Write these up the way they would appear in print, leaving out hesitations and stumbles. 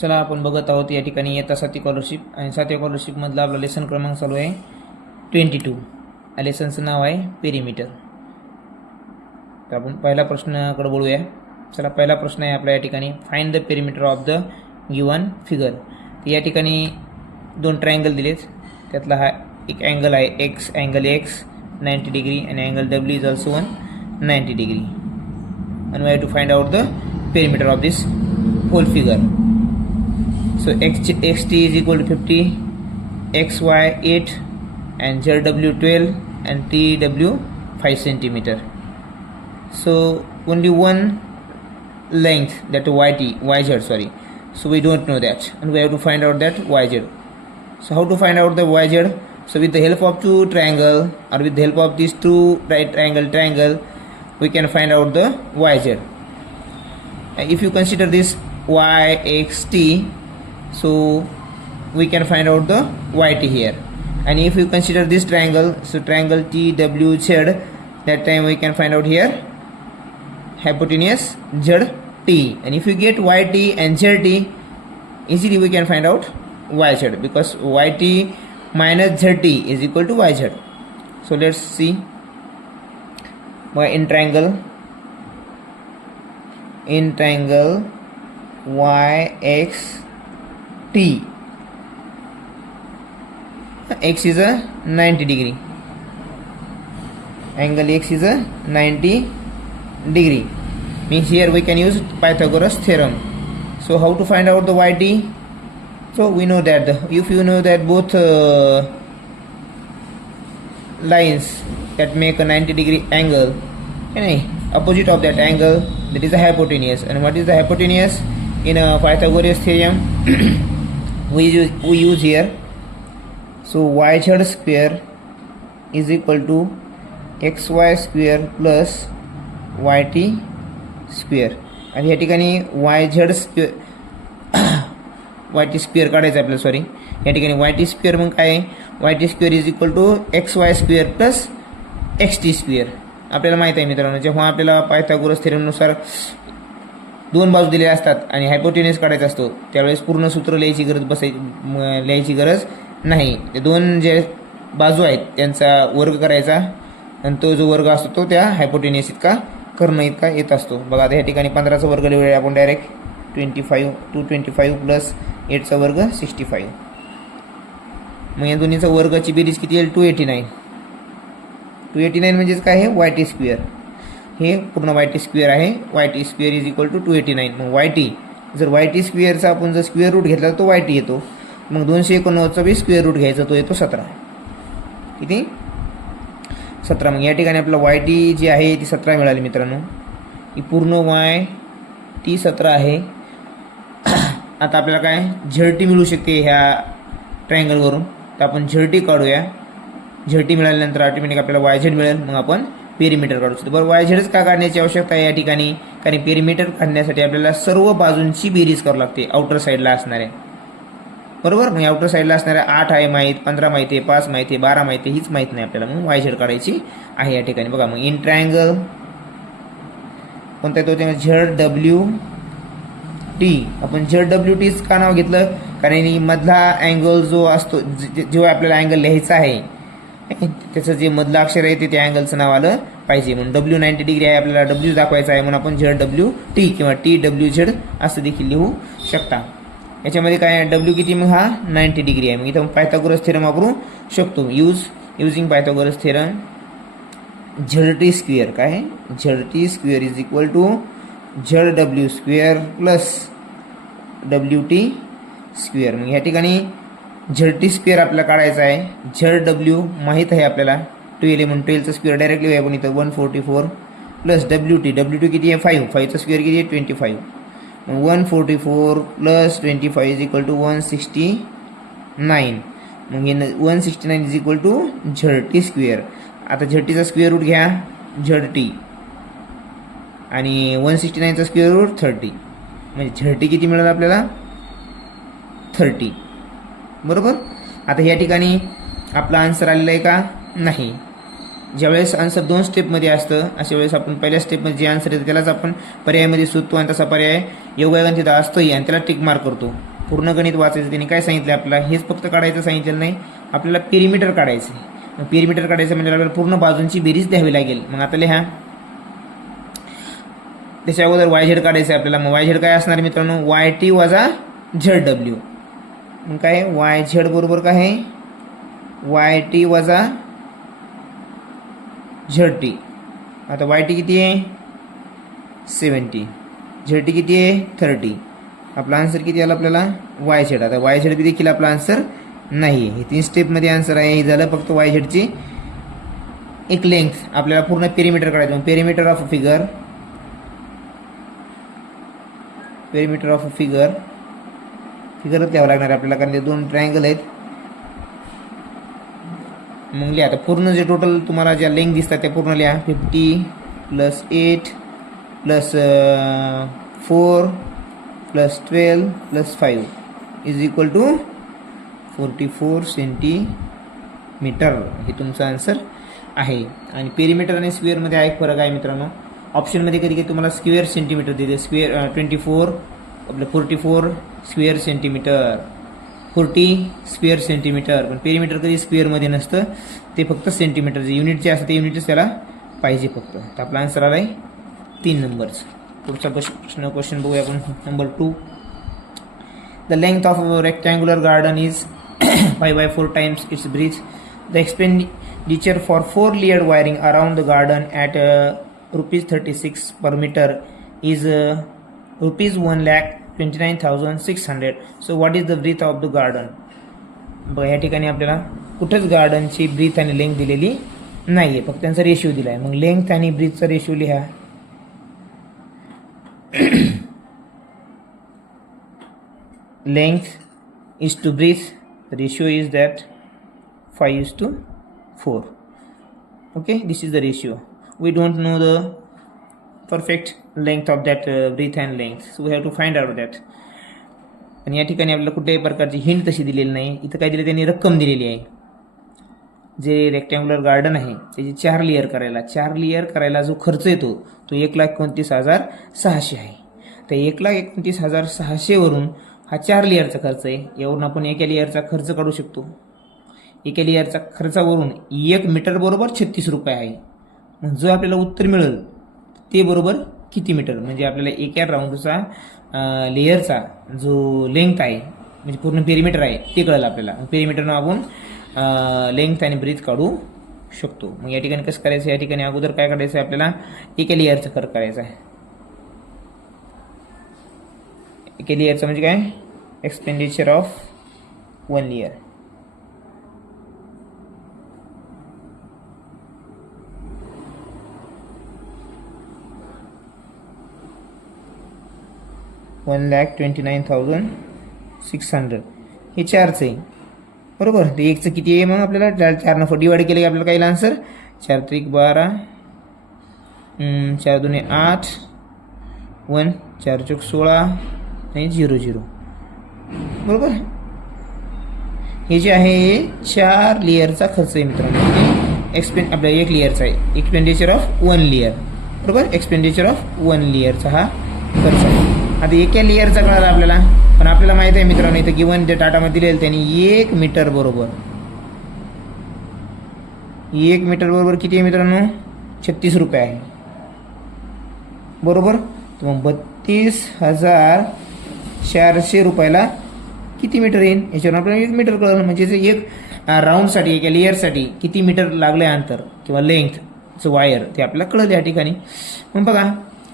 चला आपण बघत आहोत या ठिकाणी इयत्ता 7वी स्कॉलरशिप आणि 7व्या स्कॉलरशिपमधला आपला लेसन क्रमांक चालू आहे 22. या लेसनचं नाव आहे पेरिमीटर. तर आपण पहिला प्रश्नाकडे बोलूया. चला पहिला प्रश्न आहे आपल्या या ठिकाणी find the perimeter of the given figure. तर या ठिकाणी दोन ट्रायंगल दिलेत. त्यातला हा एक अँगल आहे एक्स, अँगल एक्स 90 डिग्री आणि angle W is also 90 degree. and we have to find out the perimeter of this whole figure. So xt is equal to 50, xy 8 and zw 12 and tw 5 centimeter. So only one length, that yz sorry. So we don't know that and we have to find out that yz. So how to find out the yz? So with the help of two triangle or with the help of these two right triangle we can find out the yz. If you consider this yxt, so we can find out the yt here. And if you consider this triangle, so triangle twz, that time we can find out here hypotenuse zt. And if you get yt and zt, easily we can find out yz, because yt minus zt is equal to yz. So let's see. In triangle yxt, x is a 90 degree, angle x is a 90 degree, means here we can use Pythagoras theorem. So how to find out the yt? So we know that if you know that both lines that make a 90 degree angle, and opposite of that angle, that is the hypotenuse. And what is the hypotenuse? In a Pythagoras theorem we use here. So yz square is equal to xy square plus yt square. आणि या ठिकाणी yz square yt square काढायचं आपल्याला, sorry या ठिकाणी yt square मग काय आहे, yt square is equal to xy square plus xt square. आपल्याला माहित आहे मित्रांनो, जेव्हा आपल्याला पायथागोरस थेरमनुसार दोन बाजू दिलेल्या असतात आणि हायपोटेन्यूस काढायचा असतो, त्यावेळेस पूर्ण सूत्र लिहायची गरज नाही. ते दोन जे बाजू आहेत त्यांचा वर्ग करायचा आणि तो जो वर्ग असतो तो त्या हायपोटेन्यूस इतका करणं इतका येत असतो. बघा आता या ठिकाणी 15चा वर्ग लिहूया आपण डायरेक्ट. 225 प्लस 8चा वर्ग 65. मग या दोन्हीचा वर्गाची बेरीज किती येईल? 289 म्हणजेच काय आहे? yt square. हे पूर्ण yt स्क्वेअर आहे. yt square is equal to 289. मग yt, जर yt स्क्वेअरचा आपण जर स्क्वेअर रूट घेतला तो yt येतो. मग 289चा बी स्क्वेअर रूट घ्यायचा, तो येतो 17. किती? 17. मग या ठिकाणी आपल्याला yt जी आहे ती 17 मिळाली मित्रांनो. ही पूर्ण yt 17 आहे. आता आपल्याला काय झेडटी मिळू शकते ह्या ट्रायंगलवरून, तर आपण झेडटी काढूया. झेडटी मिळाल्यानंतर ऑटोमॅटिक आपल्याला yz मिळेल. मग आपण पेरिमीटर काढू शकतो. बरं, yzच का काढण्याची आवश्यकता आहे या ठिकाणी? कारण पेरिमीटर काढण्यासाठी आपल्याला सर्व बाजूंची बेरीज करावी लागते आउटर साईडला असणाऱ्या, बरोबर. मग आउटर साईडला असणाऱ्या 8 आहे माहीत, 15 माहिती आहे, 5 माहिती आहे, 12 माहिती आहे, हीच माहीत नाही आपल्याला. मग yz काढायची आहे या ठिकाणी. बघा मग इन ट्रायंगल कोणता येतो? ZWT. आपण ZWT का नाव घेतलं? कारण मधला अँगल जो असतो, जेव्हा आपल्याला अँगल लिहायचा आहे त्याचं जे मधलं अक्षर आहे ते त्या अँगलचं नाव आलं पाहिजे. म्हणून W 90 डिग्री आहे, आपल्याला W दाखवायचा आहे म्हणून आपण ZWT किंवा TWZ असं देखील लिहू शकता. याच्यामध्ये काय W किती? मग हा 90 डिग्री आहे. मग इथं पायथागोरस थेरम वापरू शकतो. Using Pythagoras theorem ZT square काय आहे? ZT square is equal to ZW square plus WT square. मग या ठिकाणी ZT स्क्वेअर आपल्याला काढायचा आहे. ZW माहीत आहे आपल्याला 12 म्हणून 12चा स्क्वेअर डायरेक्टली आहे. आपण इथं 144 प्लस WT किती आहे? 5. 5चा स्क्वेअर किती आहे? 25. 144 प्लस 25 इज इक्वल टू 169. मग हे 169 is equal to ZT square. आता ZTचा स्क्वेअर रूट घ्या ZT आणि 169चा स्क्वेअर रूट 30. म्हणजे ZT किती मिळेल आपल्याला? 30, बरोबर. आता या ठिकाणी आपला आन्सर आलेला आहे का? नाही. ज्यावेळेस आन्सर 2 स्टेपमध्ये असतं अशा वेळेस आपण पहिल्या स्टेपमध्ये जे आन्सर येतं त्यालाच आपण पर्यायामध्ये शोधतो आणि तसा पर्याय योगायोगाने तिथं असतोही आणि त्याला टिक मार्क करतो. पूर्ण गणित वाचायचं त्यांनी काय सांगितलं आपल्याला, हेच फक्त काढायचं सांगितलेलं नाही, आपल्याला पेरिमीटर काढायचं आहे. मग पेरिमीटर काढायचं म्हणजे आपल्याला पूर्ण बाजूंची बेरीज द्यावी लागेल. मग आता लिहा, त्याच्या अगोदर वाय झेड काढायचं आहे आपल्याला. मग वाय झेड काय असणार मित्रांनो, वाय टी वजा झेड डब्ल्यू. मग काय वाय झेड बरोबर काय आहे, वाय टी वजा झेड टी. आता वाय टी किती आहे 70, झेड टी किती आहे 30. आपला आन्सर किती आला आपल्याला वाय झेड. आता वाय झेड देखील आपला आन्सर नाही आहे. हे 3 स्टेपमध्ये आन्सर आहे. हे झालं फक्त वाय झेडची एक लेंथ. आपल्याला पूर्ण पेरिमीटर काढायचं. Perimeter of figure, perimeter of फिगरच द्यावं लागणार आपल्याला, कारण ते 2 ट्रायंगल आहेत. मग लिहा आता पूर्ण जे टोटल तुम्हाला ज्या लेंथ दिसतात त्या पूर्ण लिहा. 50 + 8 + 4 + 12 + 5 = 44 सेंटीमीटर. हे तुमचं आन्सर आहे. आणि पेरिमीटर आणि स्क्वेअरमध्ये एक फरक आहे मित्रांनो. ऑप्शनमध्ये कधी कधी तुम्हाला स्क्वेअर सेंटीमीटर देते. Square 44 square centimetre, 40 square centimetre. पण पेरिमीटर कधी स्क्वेअरमध्ये नसतं, ते फक्त सेंटीमीटर जे युनिट जे असतं ते युनिटच त्याला पाहिजे फक्त. तर आपला आन्सर आला आहे 3 नंबरचं. पुढचा क्वेश्चन बघूया आपण. Number 2. The length of rectangular garden is 5/4 times its breadth. The expenditure for 4 layered wiring around the garden at ₹36 per meter is ₹1,29,600. So what is the breadth of the garden? बघा या ठिकाणी आपल्याला कुठंच गार्डनची breath आणि length दिलेली नाही आहे, फक्त त्यांचा रेशिओ दिला आहे. मग लेंथ आणि ब्रीथचा रेशिओ लिहा. length is to breadth, the ratio is that 5:4. Okay, this is the ratio. We don't know the perfect length of that breadth and length, so we have to find out that. आणि या ठिकाणी आपल्याला कुठल्याही प्रकारची hint तशी दिलेली नाही. इथं काय दिलं त्यांनी, रक्कम दिलेली आहे. जे रेक्टँग्युलर गार्डन आहे त्याची 4 लेअर करायला जो खर्च येतो तो 1,29,600 आहे. तर 1,29,600 वरून हा 4 लेअरचा खर्च आहे. यावरून आपण एका लेअरचा खर्च काढू शकतो. एका लेअरचा खर्चावरून 1 मीटर बरोबर 36 रुपये आहे. मग जो आपल्याला उत्तर मिळेल ते बरोबर किती मीटर, म्हणजे आपल्याला एका राऊंडचा लेअरचा जो लेंथ आहे म्हणजे पूर्ण पेरिमीटर आहे ते कळेल आपल्याला. पेरिमीटरनं आपण लेंथ आणि ब्रीथ काढू शकतो. मग या ठिकाणी कसं करायचं, या ठिकाणी अगोदर काय काढायचं आहे आपल्याला, एका लेअरचा खर्च करायचा आहे. एका लेअरचा म्हणजे काय, एक्सपेंडिचर ऑफ 1 लेअर. $1,29,600 हे 4चं आहे बरोबर. ते 1चं किती आहे मग आपल्याला 4 डिवाइड केलं की आपल्याला काय आन्सर 4 त्रिक 12, 4 दुने 8, 1 4 चौक 16 आणि 0 बरोबर. हे जे आहे 4 लेअरचा खर्च आहे मित्रांनो. आपल्या 1 लेअरचा आहे, एक्सपेंडिचर ऑफ 1 लेअर बरोबर. एक्सपेंडिचर ऑफ 1 लेअरचा हा खर्च आहे. आता एका लेअरचा कळाला आपल्याला, पण आपल्याला माहित आहे मित्रांनो इथं गिवन जे टाटामध्ये दिलेलं त्यांनी 1 मीटर बरोबर किती आहे मित्रांनो 36 रुपये आहे बरोबर. तर मग 32,400 रुपयाला किती मीटर येईल याच्यावर आपल्याला 1 मीटर कळलं. म्हणजे एक राऊंडसाठी एका लेअरसाठी किती मीटर लागलं आहे अंतर किंवा लेंथचं वायर ते आपल्याला कळलं या ठिकाणी. मग बघा,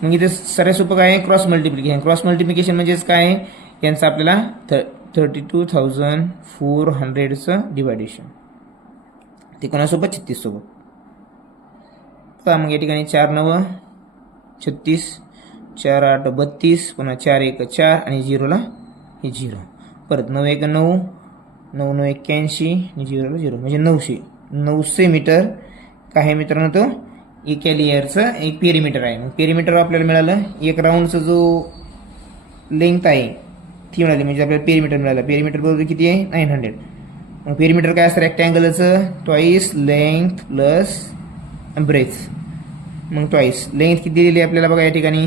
मग इथे सर्वात सोपं काय आहे, क्रॉस मल्टिप्लिकेशन. क्रॉस मल्टिप्लिकेशन म्हणजेच काय आहे, यांचं आपल्याला 32,400चं डिवायडेशन ते कोणासोबत 36 सोबत. मग या ठिकाणी 4 9 36, 4 8 32, पुन्हा 4 1 4 आणि 0ला हे 0, परत 9 1 9, 9 9 81 आणि 0ला 0 म्हणजे 900 मीटर काय आहे मित्रांनो तो एका लेअरचं एक पेरिमीटर आहे. मग पेरिमीटर आपल्याला मिळालं, एक राऊंडचा जो लेंथ आहे ती मिळाली, म्हणजे आपल्याला पेरिमीटर मिळालं. पेरिमीटर बरोबर किती आहे 900. मग पेरिमीटर काय असतं रेक्टँगलचं, ट्वाईस लेंथ प्लस ब्रेथ. मग ट्वाईस लेंथ किती दिलेली आपल्याला बघा या ठिकाणी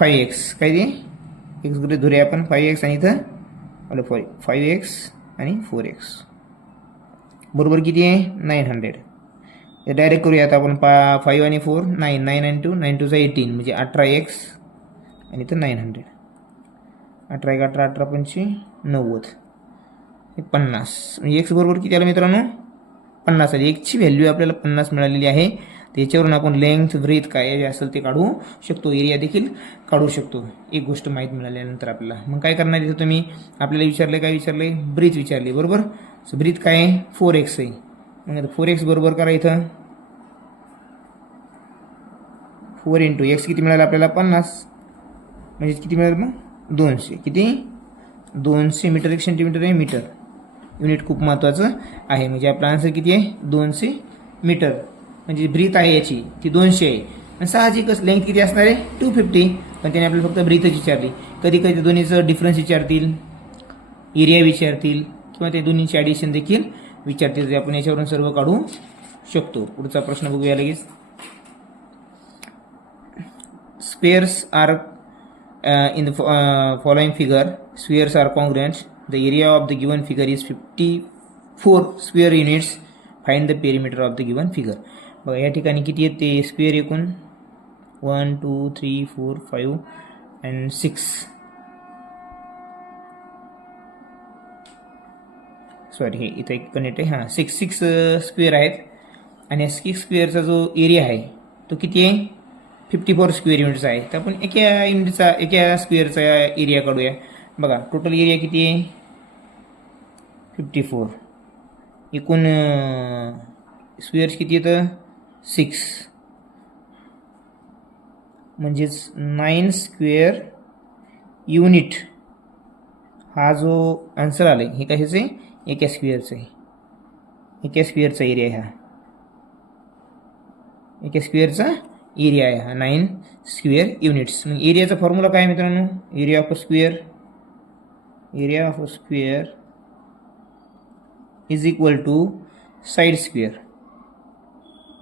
5x. काय ते एक्स गृहीत धरूया आपण 5x आणि इथं आपलं 5x आणि 4x बरोबर किती आहे 900. हे डायरेक्ट करूया आता आपण 5 आणि 4 9 9 आणि 2 9 2 18 म्हणजे 18x आणि इथं 900. 18 1 18 18 पंचे 90 हे 50 म्हणजे x बरोबर किती आलं मित्रांनो 50 आली. एक्सची व्हॅल्यू आपल्याला 50 मिळालेली आहे. त्याच्यावरून आपण लेंथ ब्रीथ काय जे असेल ते काढू शकतो. एरिया देखील काढू शकतो एक गोष्ट माहीत मिळाल्यानंतर आपल्याला. मग काय करणार इथं तुम्ही आपल्याला विचारले काय विचारले ब्रीथ विचारली बरोबर. सो ब्रीथ काय आहे 4x आहे. मग आता 4x बरोबर करा इथं 4 इंटू एक्स किती मिळालं आपल्याला 50 म्हणजे किती मिळालं मग 200. किती 200 मीटर 1 सेंटीमीटर आहे मीटर. युनिट खूप महत्त्वाचं आहे. म्हणजे आपला आन्सर किती आहे 200 मीटर. म्हणजे ब्रीथ आहे याची ती 200 आहे. आणि साहजिकच लेंथ किती असणार आहे 250. पण त्याने आपल्याला फक्त ब्रीथच विचारली. कधी कधी दोन्हीचं डिफरन्स विचारतील एरिया विचारतील किंवा ते दोन्हीची ॲडिशन देखील विचारतील. ते आपण याच्यावरून सर्व काढू शकतो. पुढचा प्रश्न बघूया लगेच. स्पेअर्स are in the following figure spheres are congruent. The area of the given figure is 54 square units. Find the perimeter of the given figure. बघा या ठिकाणी किती आहेत ते स्क्वेअर एकूण 1 2 3 4 5 and 6 सॉरी हे इथं एक कनेक्ट आहे हां 6 स्क्वेअर आहेत. आणि 6 स्क्वेअरचा जो एरिया आहे तो किती आहे 54 स्क्वेअर युनिट्स आहे. तर आपण एका स्क्वेअरचा एरिया काढूया. बघा टोटल एरिया किती आहे 54. एकूण स्क्वेअर्स किती येतं 6 म्हणजेच 9 स्क्वेअर युनिट. हा जो आन्सर आला आहे हे कशाचं आहे एका स्क्वेअरचं आहे. एका स्क्वेअरचा एरिया आहे हा. एका स्क्वेअरचा एरिया आहे हा 9 स्क्वेअर युनिट्स. मग एरियाचा फॉर्म्युला काय मित्रांनो area of a square is equal to side square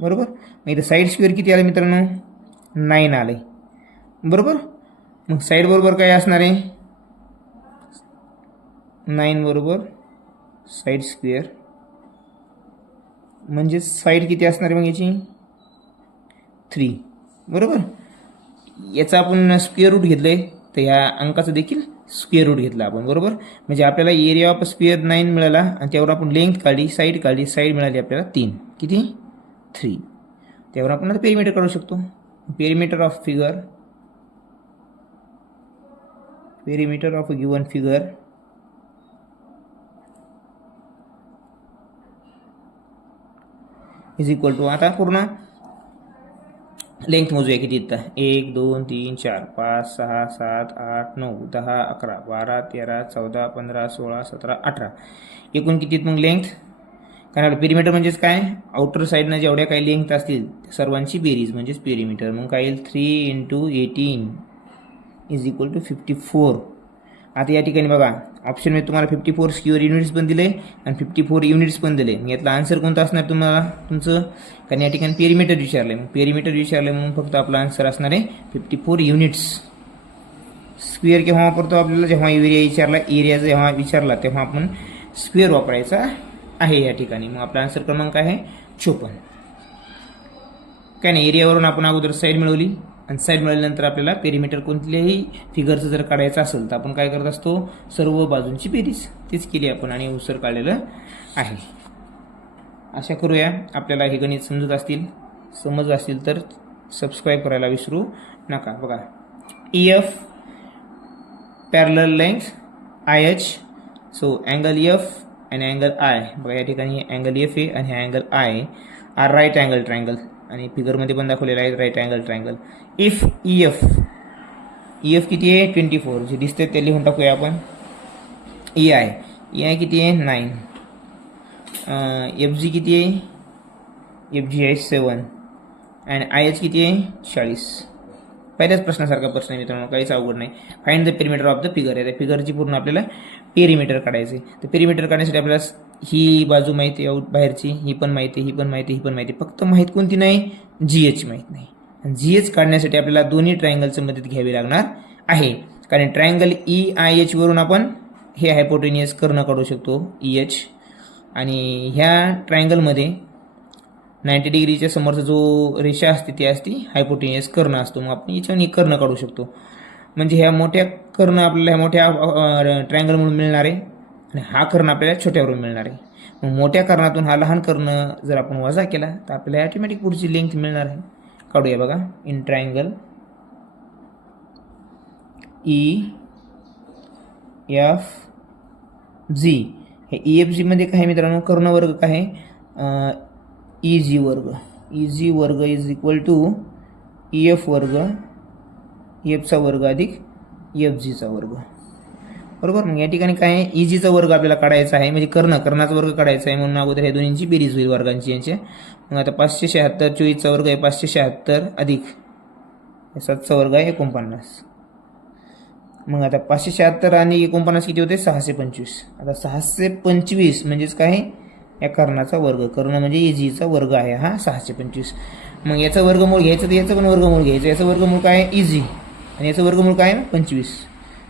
बरोबर. मग इथं साईड स्क्वेअर किती आले मित्रांनो 9 आले बरोबर. मग साईड बरोबर काय असणार आहे 9 बरोबर साईड स्क्वेअर म्हणजे साईड किती असणार आहे मग याची 3 बरोबर. याचा आपण स्क्वेअर रूट घेतलं आहे तर ह्या अंकाचं देखील स्क्वेअर रूट घेतला आपण बरोबर. म्हणजे आपल्याला एरिया ऑफ स्क्वेअर 9 मिळाला आणि त्यावर आपण लेंथ काढली साईड मिळाली आपल्याला 3 किती 3. त्यावर आपण आता पेरिमीटर काढू शकतो. Perimeter of a given figure is equal to आता पूर्ण लेंथ मोजूया किती इथं 1 2 3 4 5 6 7 8 9 10 11 12 13 14 15 16 17 18 एकूण किती मग लेंथ. कारण पेरिमीटर म्हणजेच काय आउटर साईडनं जेवढ्या काही लेंथ असतील सर्वांची बेरीज म्हणजेच पेरिमीटर. मग काय येईल 3 × 18 इज इक्वल टू 54. आता या ठिकाणी बघा ऑप्शनमध्ये तुम्हाला 54 स्क्वेअर युनिट्स पण दिले आणि 54 युनिट्स पण दिले. मग यातला आन्सर कोणता असणार तुम्हाला तुमचं कारण या ठिकाणी पेरिमीटर विचारलं आहे. मग पेरिमीटर विचारलं म्हणून फक्त आपला आन्सर असणार आहे 54 युनिट्स. स्क्वेअर केव्हा वापरतो आपल्याला जेव्हा एरिया जेव्हा विचारला तेव्हा आपण स्क्वेअर वापरायचा आहे या ठिकाणी. मग आपला आन्सर क्रमांक आहे 54. काय नाही एरियावरून आपण अगोदर साईड मिळवली आणि साईड मिळाल्यानंतर आपल्याला पेरिमीटर कोणत्याही फिगरचं जर काढायचं असेल तर आपण काय करत असतो सर्व बाजूंची बेरीज तीच केली आपण आणि उत्तर काढलेलं आहे. आशा करूया आपल्याला हे गणित समज असतील तर सबस्क्राईब करायला विसरू नका. बघा EF parallel length IH so angle F आणि अँगल I. बघा या ठिकाणी अँगल F आहे आणि हा angle I are right angle triangle आणि फिगरमध्ये पण दाखवलेला आहे right angle triangle. If EF किती आहे 24 जे दिसते ते लिहून टाकूया आपण. EI किती आहे 9. FG किती आहे FG आहे 7 आणि IH किती आहे 40. पहिल्याच प्रश्नासारखा प्रश्न आहे मित्रांनो, काहीच अवघड नाही. Find the perimeter of the figure आहे. त्या फिगरची पूर्ण आपल्याला पेरिमीटर काढायचं आहे. तर पेरिमीटर काढण्यासाठी आपल्याला ही बाजू माहिती आहे बाहेरची, ही पण माहिती आहे, ही पण माहिती, ही पण माहिती. फक्त माहीत कोणती नाही, GH माहीत नाही. आणि GH काढण्यासाठी आपल्याला दोन्ही ट्रायंगलची मदत घ्यावी लागणार आहे. कारण ट्रायंगल EIH वरून आपण हे हायपोटेनियस कर्ण काढू शकतो EH. आणि ह्या ट्रायंगलमध्ये 90 डिग्रीच्या समोरचा जो रेषा असते ती असते हायपोटेनियस कर्ण असतो. मग आपण याच्यावर कर्ण काढू शकतो. म्हणजे ह्या मोठ्या कर्ण आपल्याला ह्या मोठ्या ट्रायंगलमधून मिळणार आहे आणि हा कर्ण आपल्याला छोट्यावरून मिळणार आहे. मग मोठ्या कर्णातून हा लहान कर्ण जर आपण वजा केला तर आपल्याला ऑटोमॅटिक पुढची लेंथ मिळणार आहे. काढूया बघा. इन ट्रायंगल EFG, हे EFG मध्ये काय मित्रांनो, कर्ण वर्ग काय आहे, EG वर्ग. EG वर्ग इज इक्वल टू EF वर्ग, EFचा वर्ग अधिक EFGचा वर्ग. बरोबर. मग या ठिकाणी काय आहे, EGचा वर्ग आपल्याला काढायचा आहे, म्हणजे कर्णाचा वर्ग काढायचा आहे. म्हणून अगोदर हे दोन्हींची बेरीज होईल वर्गांची यांची. मग आता 576, 24चा वर्ग आहे 576 अधिक 7चा वर्ग आहे 49. मग आता 576 आणि 49 किती होते, 625. आता 625 म्हणजेच काय, या कर्णाचा वर्ग. कर्ण म्हणजे EGचा वर्ग आहे हा 625. मग याचा वर्गमूळ घ्यायचं तर याचं पण वर्गमूळ घ्यायचं. याचं वर्गमूळ काय आहे, EG, आणि याचं वर्गमूळ काय आहे 25.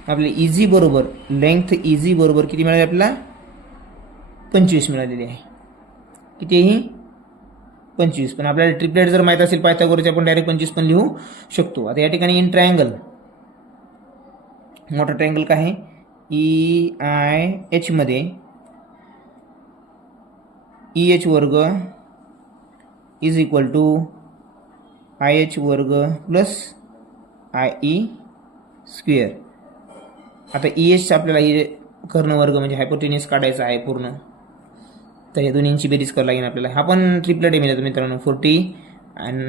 आपले EG बरोबर लेंथ EG बरोबर किती मिळाली आपल्याला, 25 मिळालेली आहे. किती आहे ही, 25. पण आपल्याला ट्रिपलेट जर माहीत असेल पायथागोरसचे आपण डायरेक्ट 25 पण लिहू शकतो. आता या ठिकाणी इन ट्रायंगल, मोठा ट्रायंगल काय आहे EIH मध्ये EH वर्ग इज इक्वल टू IH वर्ग प्लस IE स्क्वेअर. आता EH आपल्याला हे कर्ण वर्ग म्हणजे हायपोटेनियस काढायचा आहे पूर्ण. तर या दोन्हींची बेरीज करावी लागेल आपल्याला. हा पण ट्रिपलेट आहे मिळतो मित्रांनो, 40 आणि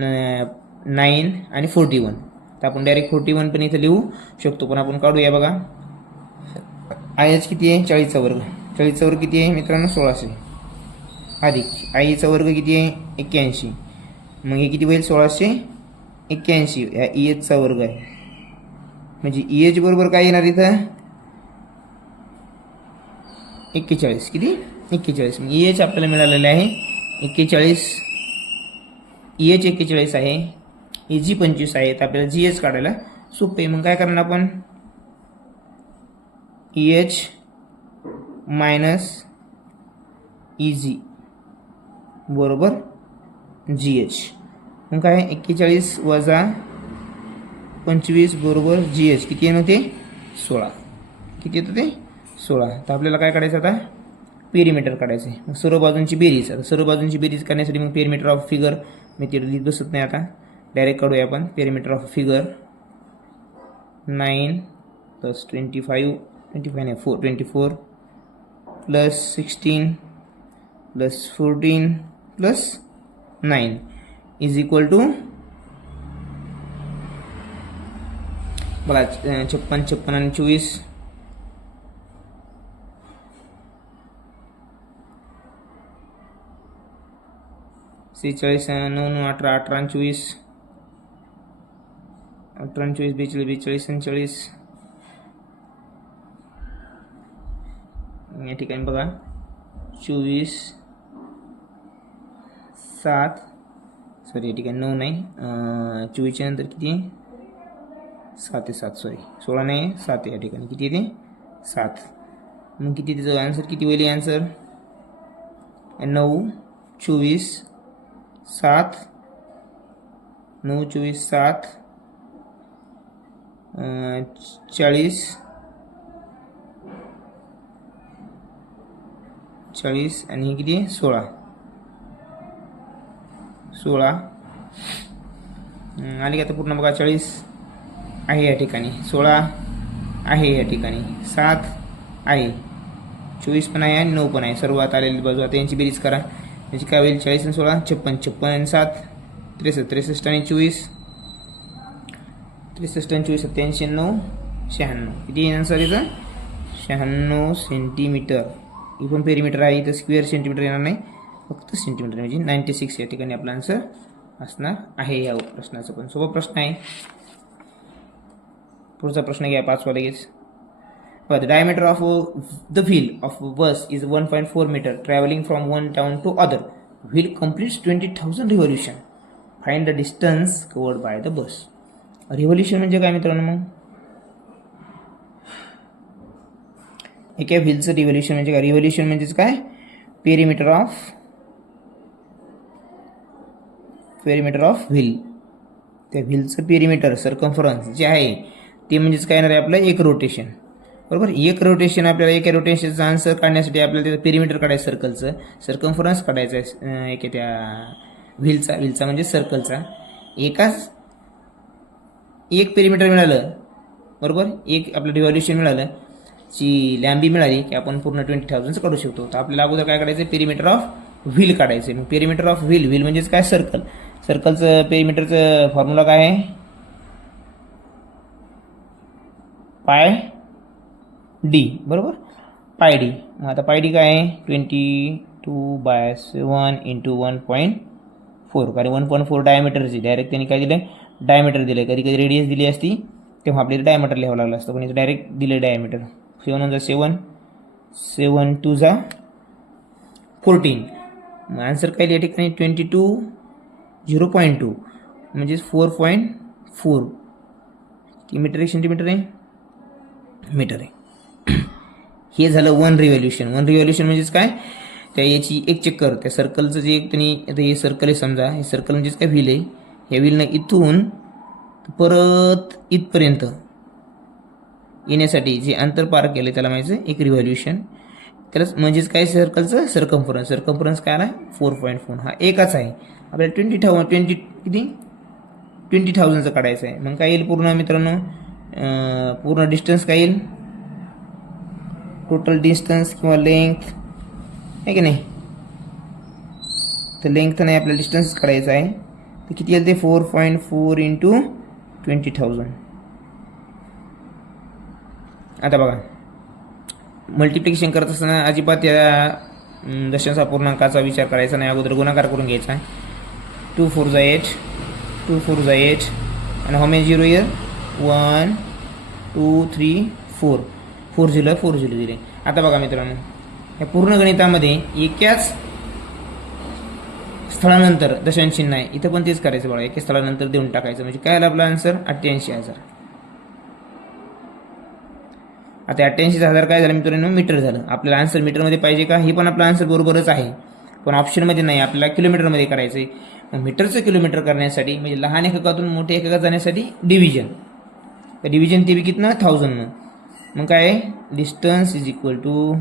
9 आणि 41. तर आपण डायरेक्ट 41 पण इथं लिहू शकतो. पण आपण काढूया बघा. IH किती आहे, 40चा वर्ग. 40चा वर्ग किती आहे मित्रांनो, 1600 अधिक IEचा वर्ग किती आहे, 81. मग हे किती होईल, 1681. ह्या EHचा वर्ग आहे. म्हणजे EH बरोबर काय येणार इथं, 41. किती, 41. मग EH आपल्याला मिळालेले आहे 41. EH 41 आहे, EG 25 आहे. तर आपल्याला GH काढायला सोपे. मग काय करणार आपण, EH मायनस EG बरोबर GH. मग काय, 41 वजा 25 बरोबर GH. किती येत होते, 16. किती येत होते, 16. तर आपल्याला काय काढायचं आता, पेरिमीटर काढायचं आहे. मग सर्व बाजूंची बेरीज. आता सर्व बाजूंची बेरीज करण्यासाठी मग पेरिमीटर ऑफ फिगर मी ते लिहित बसत नाही. आता डायरेक्ट काढूया आपण. पेरिमीटर ऑफ फिगर 9 प्लस 25 नाही 24 plus 16 plus 14 plus 9 is equal to बघा 56 आणि 24 46 9 9 18 18 आणि 24 18 आणि 24 42 42 आणि 40. या ठिकाणी बघा 24 7 सॉरी या ठिकाणी 9 नाही 24 नंतर किती 7 आहे 7 सॉरी 16 नाही 7 आहे. या ठिकाणी किती येते 7. मग किती त्याचं आन्सर किती होईल, आन्सर 9 24 7 9 24 7 40 आणि किती 16 आली का आता पूर्ण बघा. 40 आहे या ठिकाणी, 16 आहे या ठिकाणी, 7 आहे, 24 पण आहे आणि 9 पण आहे. सर्वात आलेली बाजू. आता यांची बेरीज करा. याची काय होईल, 40 आणि 16 56 56 आणि 7 63 63 आणि 24 63 आणि 24 87 आणि 9 96. किती आन्सर याचं 96 सेंटीमीटर. इथून पेरिमीटर आहे, इथं स्क्वेअर सेंटीमीटर येणार नाही, फक्त सेंटीमीटर म्हणजे 96 या ठिकाणी आपला आन्सर असणार आहे या प्रश्नाचं. पण सोपा प्रश्न आहे. पुढचा प्रश्न घ्या 5वा लगेच. The diameter of the wheel of a bus is 1.4 meter traveling from one town to other. Wheel completes 20,000 revolution. Find the distance covered by the bus. Revolution म्हणजे काय मित्रांनो? मग एका व्हीलचं रिव्होल्युशन म्हणजे काय? रिव्होल्युशन म्हणजेच काय? Perimeter of wheel. त्या व्हीलचं पेरिमीटर सर्कम्फरन्स जे आहे ते म्हणजेच काय येणार आहे आपलं? एक रोटेशन. बरोबर. एक रोटेशन आपल्याला एका रोटेशनचा आन्सर काढण्यासाठी आपल्याला त्याचं पेरिमीटर काढायचं, सर्कलचं सर्कम्फरन्स काढायचं आहे एका त्या व्हीलचा म्हणजे सर्कलचा. एक पेरिमीटर मिळालं, बरोबर, एक आपलं रिव्हॉल्युशन मिळालं, ची लांबी मिळाली की आपण पूर्ण 20,000 काढू शकतो. तर आपल्याला अगोदर काय काढायचं? पेरिमीटर ऑफ व्हील काढायचं. मग पेरिमीटर ऑफ व्हील म्हणजेच काय? सर्कलचं पेरिमीटरचं फॉर्म्युला काय आहे? पाय डी. बरोबर. पाय डी. मग आता पाय डी काय आहे? 22/7 × 1.4. कारण 1.4 डायमीटरची डायरेक्ट त्यांनी काय दिलं? डायमीटर दिलं. कधी कधी रेडियस दिली असती तेव्हा आपल्याला डायमीटर लिहावं लागलं असतं, पण इथं डायरेक्ट दिलं डायमीटर. 7 × 7 7 2 14. मग आन्सर काय या ठिकाणी? 0.2 म्हणजेच 4.4 मीटर आहे, सेंटीमीटर आहे, मीटर आहे. हे झालं वन रिव्हॉल्युशन. म्हणजेच काय? त्या याची एक चक्कर, त्या सर्कलचं जे त्यांनी, आता हे सर्कल आहे समजा, हे सर्कल म्हणजेच काय? व्हील आहे. ह्या व्हीलनं इथून परत इथपर्यंत येण्यासाठी जे अंतर पार केलं त्याला माहिती एक रिव्हॉल्युशन. त्याला म्हणजेच काय? सर्कलचं सर्कम्फरन्स काय आला? 4.4. हा एकच आहे. आपल्याला 20,000चं काढायचं आहे. मग काय येईल पूर्ण मित्रांनो? पूर्ण डिस्टन्स काय येईल? टोटल डिस्टन्स किंवा लेंथ आहे की नाही? तर लेंथ नाही, आपल्याला डिस्टन्स काढायचं आहे. तर किती येईल ते? 4.4 × 20,000. आता बघा, मल्टिप्लिकेशन करत असताना अजिबात या दशांश अपूर्णांकाचा विचार करायचा नाही. अगोदर गुणाकार करून घ्यायचा. 2 4 8 2 4 8 आणि how many zero here? 1 2 3 4 4 0 दिले. आता बघा मित्रांनो, या पूर्ण गणितामध्ये एकाच स्थळानंतर दशांश चिन्ह आहे. इथं पण तेच करायचं बघा. एका स्थळानंतर देऊन टाकायचं. म्हणजे काय आलं आपला आन्सर? 88,000. आता 88,000 काय झालं मित्रांनो? मीटर झालं. आपल्याला आन्सर मीटरमध्ये पाहिजे का? हे पण आपला आन्सर बरोबरच आहे, पण ऑप्शनमध्ये नाही, आपल्याला किलोमीटरमध्ये करायचं आहे. मग मीटरचं किलोमीटर करण्यासाठी म्हणजे लहान एककातून मोठ्या एककात जाण्यासाठी डिव्हिजन. तर डिव्हिजन ते बी कितना? 1000. मग काय? Distance is equal to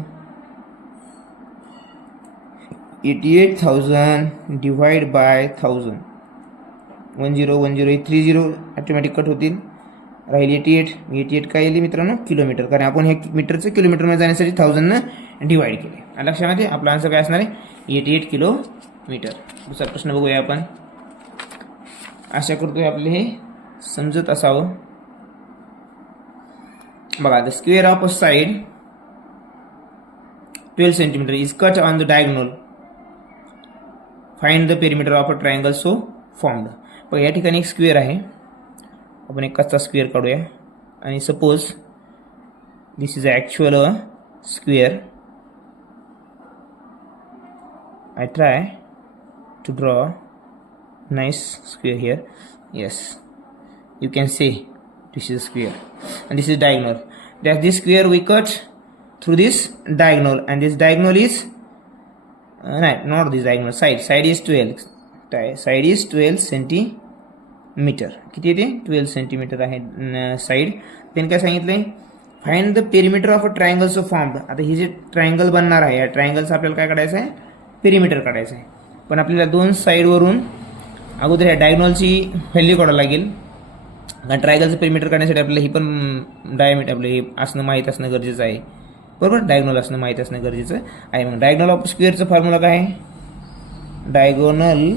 88,000 divide by 1000. 10 30 automatic cut होतील, राहील 88 काय येईल मित्रांनो? किलोमीटर. कारण आपण हे मीटरचं किलोमीटरमध्ये जाण्यासाठी 1000 डिवाइड केले. लक्षामध्ये आपला आन्सर काय असणार आहे? 88 किलोमीटर. दुसरा प्रश्न बघूया आपण. आशा करतोय आपले हे समजत असावं. बघा, the square of a side 12 centimetre is cut on the diagonal. Find the perimeter of a triangle so formed. बघा, या ठिकाणी एक स्क्वेअर आहे. आपण एक कच्चा स्क्वेअर काढूया आणि suppose this is actual a square. I try to draw nice square here. Yes, you can say this is a square and this is diagonal. That this square we cut through this diagonal, and this diagonal is not this diagonal, side is 12. Side is 12 centimetre. किती येते? 12 centimetre आहे side. त्यांनी काय सांगितलंय? Find the perimeter of a triangle so formed. आता ही जे triangle बनणार आहे, या ट्रायंगलचं आपल्याला काय काढायचं आहे? पेरिमीटर काढायचं आहे. पण आपल्याला दोन साईडवरून अगोदर ह्या डायगोनलची व्हॅल्यू काढावं लागेल. कारण ट्रायंगलचं पेरिमीटर काढण्यासाठी आपल्याला ही पण डायमीटर आपलं हे असणं माहीत असणं गरजेचं आहे. बरोबर. डायगोनल असणं माहीत असणं गरजेचं आहे. मग डायगोनल ऑफ स्क्वेअरचं फॉर्म्युला काय आहे? Diagonal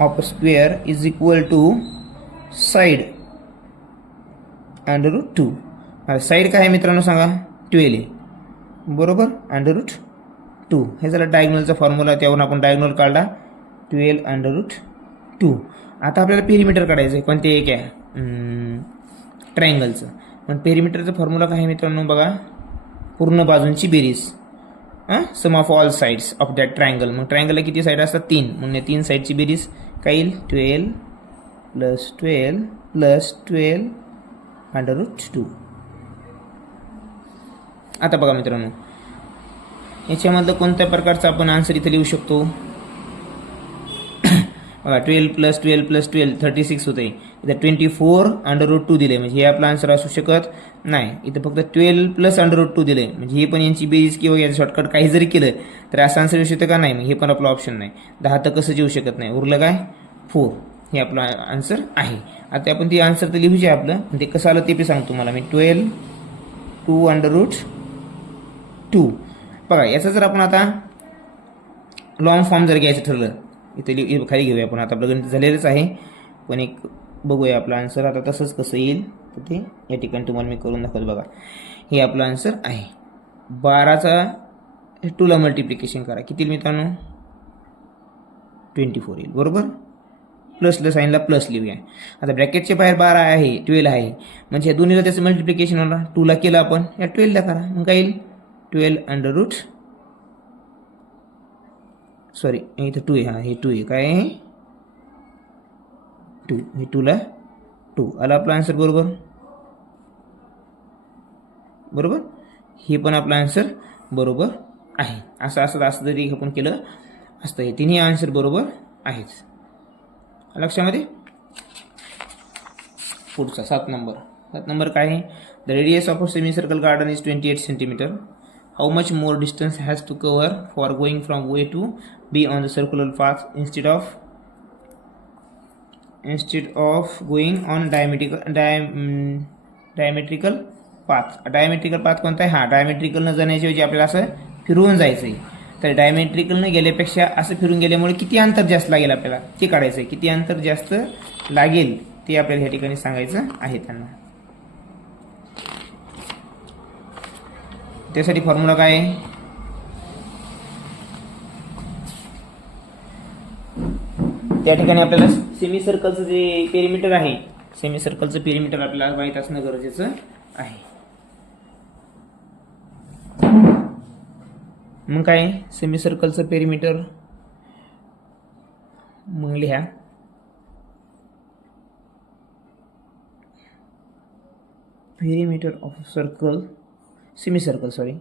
of square is equal to side √2. Side काय आहे मित्रांनो सांगा? 12 आहे. बरोबर. √2 हे झालं डायगोनलचा फॉर्म्युला. त्यावरून आपण डायगोनल काढला 12 √2. आता आपल्याला पेरिमीटर काढायचं आहे. कोणते एक आहे? ट्रायंगलचं. पण पेरिमीटरचा फॉर्म्युला काय आहे मित्रांनो बघा, पूर्ण बाजूंची बेरीज, sum of all sides of that triangle. मग ट्रायंगलला किती साईड असतात? 3. मग 3 साईडची बेरीज काय येईल? 12 + 12 + 12 √2. आता बघा मित्रांनो, याच्यामधलं कोणत्या प्रकारचा आपण आन्सर इथे लिहू शकतो? 12 + 12 + 12 36 होते. इथं 24 √2 दिले, म्हणजे हे आपला आन्सर असू शकत नाही. इथं फक्त 12 + √2 दिले, म्हणजे हे पण यांची बेरीज किंवा याचं शॉर्टकट काही जरी केलं तर असं आन्सर येऊ शकतं का? नाही. मग हे पण आपला ऑप्शन नाही. 10 तर कसं येऊ शकत नाही. उरलं काय? 4. हे आपला आन्सर आहे. आता आपण ते आन्सर तर लिहूचे आपलं, ते कसं आलं ते पण सांगतो तुम्हाला मी. 12 2 √2. बघा, याचा जर आपण आता लॉंग फॉर्म जर घ्यायचं ठरलं, इथे खाली घेऊया आपण. आता आपलं गणित झालेलंच आहे, पण एक बघूया आपला आन्सर आता तसंच कसं येईल तर ते या ठिकाणी तुम्हाला मी करून दाखवतो. बघा, हे आपलं आन्सर आहे. 12चा 2 ला मल्टिप्लिकेशन करा, किती मित्रांनो? 24 येईल, बरोबर. प्लसला साईनला प्लस लिहूया. आता ब्रॅकेटच्या बाहेर 12 आहे, 12 आहे, म्हणजे या दोन्हीला त्याचं मल्टिप्लिकेशन होणार. 2 ला केलं आपण, या 12 ला करा, मग काय येईल? 12 सॉरी इथं 2 आहे, हे 2 आहे, काय आहे? 2. हे 2 ला 2 आला आपला आन्सर, बरोबर. बरोबर, हे पण आपला आन्सर बरोबर आहे. असं जरी आपण केलं असतं, हे तिन्ही आन्सर बरोबर आहेच. लक्षामध्ये. पुढचा 7 नंबर काय आहे? The radius of a semi circle garden is 28 centimetre. How much more distance has to cover for going from A to B on the circular path instead of going on diametrical path. Diametrical path कोणता आहे? हा, diametrical न जाण्याऐवजी आपल्याला असं फिरवून जायचं आहे. तर डायमेट्रिकल न गेल्यापेक्षा असं फिरून गेल्यामुळे किती अंतर जास्त लागेल आपल्याला ते काढायचं आहे. किती अंतर जास्त लागेल ते आपल्याला ह्या ठिकाणी सांगायचं आहे त्यांना. त्यासाठी फॉर्म्युला काय आहे? त्या ठिकाणी आपल्याला सेमी सर्कलचं जे पेरिमीटर आहे, सेमी सर्कलचं पेरिमीटर आपल्याला माहीत असणं गरजेचं आहे. मग काय सेमी सर्कलचं पेरिमीटर? मग लिहा perimeter of circle, semi circle, sorry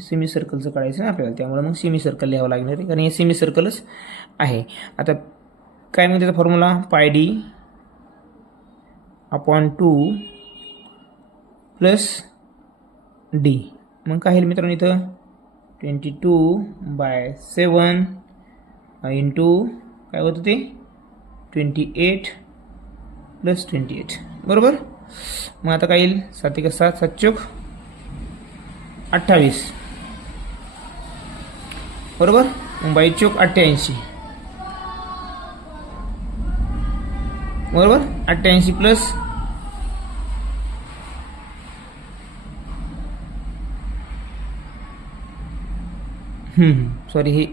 semi सर्कलचं काढायचं ना आपल्याला, त्यामुळे मग सेमी सर्कल लिहावं लागणार आहे, कारण हे सेमी सर्कलच आहे. आता काय मग त्याचा फॉर्म्युला? πd / 2 + d. मग काय होईल मित्रांनो? इथं 22/7 इंटू काय होतं ते 28 + 28, बरोबर. मग आता काय येईल? 7 × 7 = 7 × 28, बरोबर. मग 22 × 88, बरोबर. 88 प्लस सॉरी हे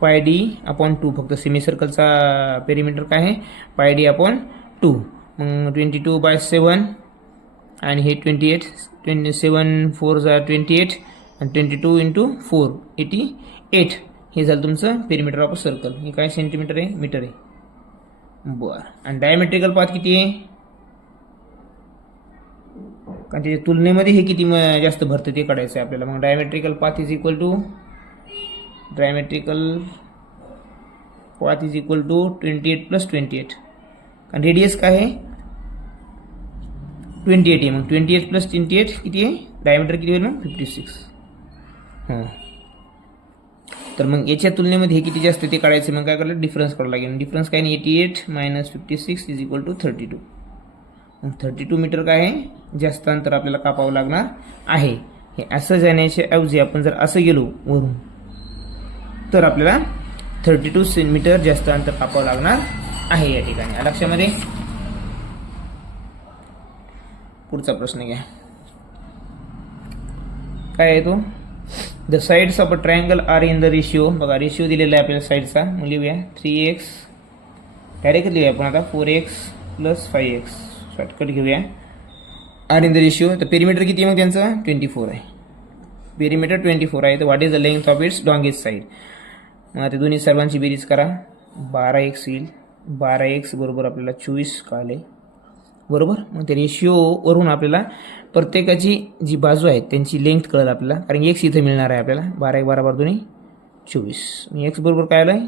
πd / 2, फक्त सेमी सर्कलचा पेरिमीटर काय आहे? πd / 2. मग 22/7 आणि हे 28, 27 4 = 28 आणि 22 × 4 88. हे झालं तुमचं पेरिमीटर ऑफ सर्कल. हे काय सेंटीमीटर आहे? मीटर आहे, बरं. आणि डायमेट्रिकल पाथ किती आहे? कारण त्याच्या तुलनेमध्ये हे किती जास्त भरतं ते काढायचं आहे आपल्याला. मग diametrical path is equal to 28 + 28. आणि रेडियस काय आहे? 28 आहे. मग 28 + 28 किती आहे? डायमीटर किती होईल? 56. हां, तर मग याच्या तुलनेमध्ये हे किती जास्त ते काढायचं. मग काय करायला? डिफरन्स काढावं लागेल. डिफरन्स काय नाही, 88 - 56 = 32. मग 32 मीटर काय आहे? जास्त अंतर आपल्याला कापावं लागणार आहे. हे असं जाण्याच्या ऐवजी आपण जर असं गेलो वरून तर आपल्याला 32 सेंटीमीटर जास्त अंतर कापावं लागणार आहे या ठिकाणी. लक्षामध्ये. पुढचा प्रश्न घ्या. काय आहे तो? The sides of a triangle are in the ratio. बघा, रेशिओ दिलेला आहे आपल्याला साईडचा. मग लिहूया 3x डायरेक्ट लिहूया आपण आता 4x + 5x शॉर्टकट घेऊया. Are in the ratio. तर पेरिमीटर किती आहे मग त्यांचं 24 आहे. पेरिमीटर 24 आहे. तर what is the length of its longest side. मग ते दोन्ही सर्वांची बेरीज करा. 12x येईल. 12x बरोबर आपल्याला 24 कळले बरोबर. मग ते रेशिओवरून आपल्याला प्रत्येकाची जी बाजू आहे त्यांची लेंथ कळेल आपल्याला, कारण x इथं मिळणार आहे आपल्याला. 12 12 12 दोन्ही 24. मी x बरोबर काय आलं आहे,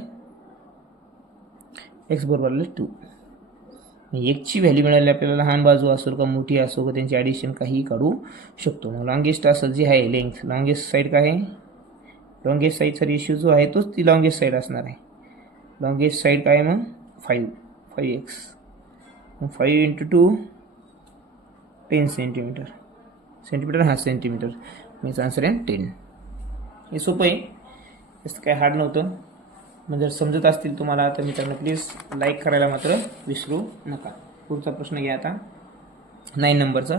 x बरोबर आलं 2. एकची व्हॅल्यू मिळाली आपल्याला. लहान बाजू असो का मोठी असो का त्यांची ॲडिशन काहीही काढू शकतो. मग लॉंगेस्ट असेल जी आहे लेंथ, लॉंगेस्ट साईड काय आहे, लॉंगेस्ट साईडचा रेशिओ जो आहे तोच ती लॉंगेस्ट साईड असणार आहे. लॉंगेस्ट साईड काय मग 5x. मग 5 × 2 10 सेंटीमीटर. सेंटीमीटर हा सेंटीमीटर. मीन्स आन्सर आहे 10. हे सोपं आहे, जास्त काय हार्ड नव्हतं. मग जर समजत असतील तुम्हाला तर मित्रांनो प्लीज लाईक करायला मात्र विसरू नका. पुढचा प्रश्न घ्या आता 9 नंबरचा.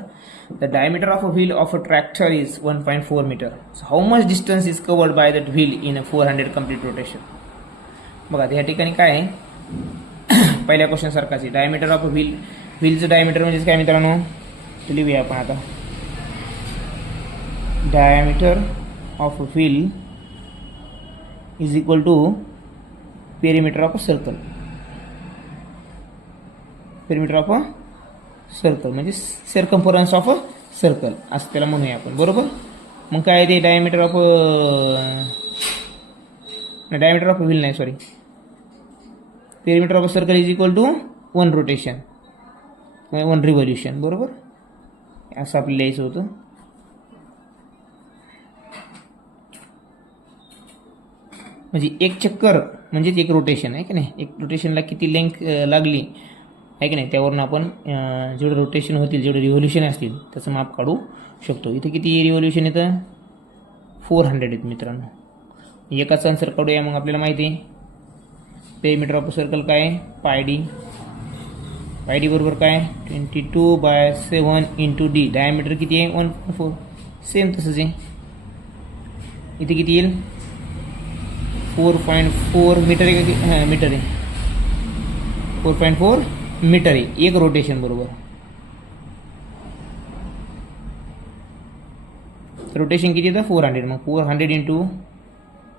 The diameter of a wheel of a tractor is 1.4 metre. How much distance is covered by that wheel in a 400 complete rotation. बघा या ठिकाणी काय आहे, पहिल्या क्वेश्चन सारखाच आहे. डायमीटर ऑफ अ व्हील, व्हीलचं डायमीटर म्हणजे काय मित्रांनो, ते लिहूया आपण आता. Diameter of a wheel is equal to perimeter of a circle. Perimeter of a circle म्हणजे सर्कम्फरन्स ऑफ अ सर्कल असं त्याला म्हणूया आपण बरोबर. मग काय ते diameter of diameter of wheel नाही, sorry, perimeter of a circle is equal to 1 rotation किंवा 1 रिव्हॉल्युशन बरोबर. असं आपल्याला लिहायचं होतं. म्हणजे एक चक्कर म्हणजेच एक रोटेशन आहे की नाही. एक रोटेशनला किती लेंथ लागली आहे की नाही, त्यावरून आपण जेवढं रोटेशन होतील, जेवढे रिव्होल्युशन असतील त्याचं माप काढू शकतो. इथे किती रिव्होल्युशन येतं 400 आहेत मित्रांनो. एकाचा आन्सर काढूया. मग आपल्याला माहिती आहे पेरिमीटर ऑफ सर्कल काय आहे πd. πd बरोबर काय 22/7 × d. डायमीटर किती आहे 1.4. सेम तसंच आहे. इथे किती येईल 4.4 मीटर आहे. हां मीटर आहे, 4.4 मीटर आहे एक रोटेशन बरोबर. रोटेशन किती येतं 400. मग 400 ×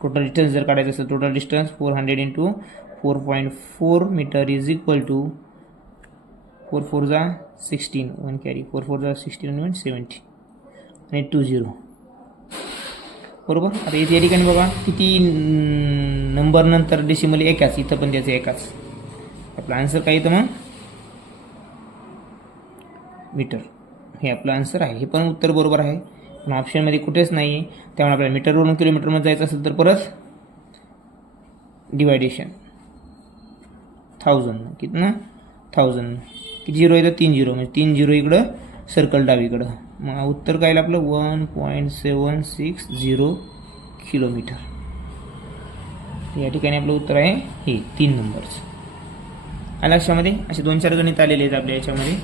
टोटल डिस्टन्स जर काढायचं असेल, total distance 400 × 4.4 metre is equal to 4 4 जा 16 1 कॅरी 4 4 जा 16 1 70 आणि 20 बरोबर. आता इथे या ठिकाणी बघा किती नंबर नंतर डेसिमल एकाच, इथं पण त्याचं एकाच. आपला आन्सर काय येतं मग मीटर. हे आपलं आन्सर आहे. हे पण उत्तर बरोबर आहे, पण ऑप्शनमध्ये कुठेच नाही आहे. त्यामुळे आपल्याला मीटरवरून किलोमीटरमध्ये जायचं असेल तर परत डिवायडेशन 1000 किती ना 1000 किती 0 येतं 3 0 म्हणजे 3 0 इकडं सर्कल डावीकडं. मग उत्तर काय आपलं 1.760 किलोमीटर. या ठिकाणी आपलं उत्तर आहे हे 3 नंबरचं. आणि लक्षामध्ये असे 2-4 गणित आलेले आहेत आपल्या याच्यामध्ये.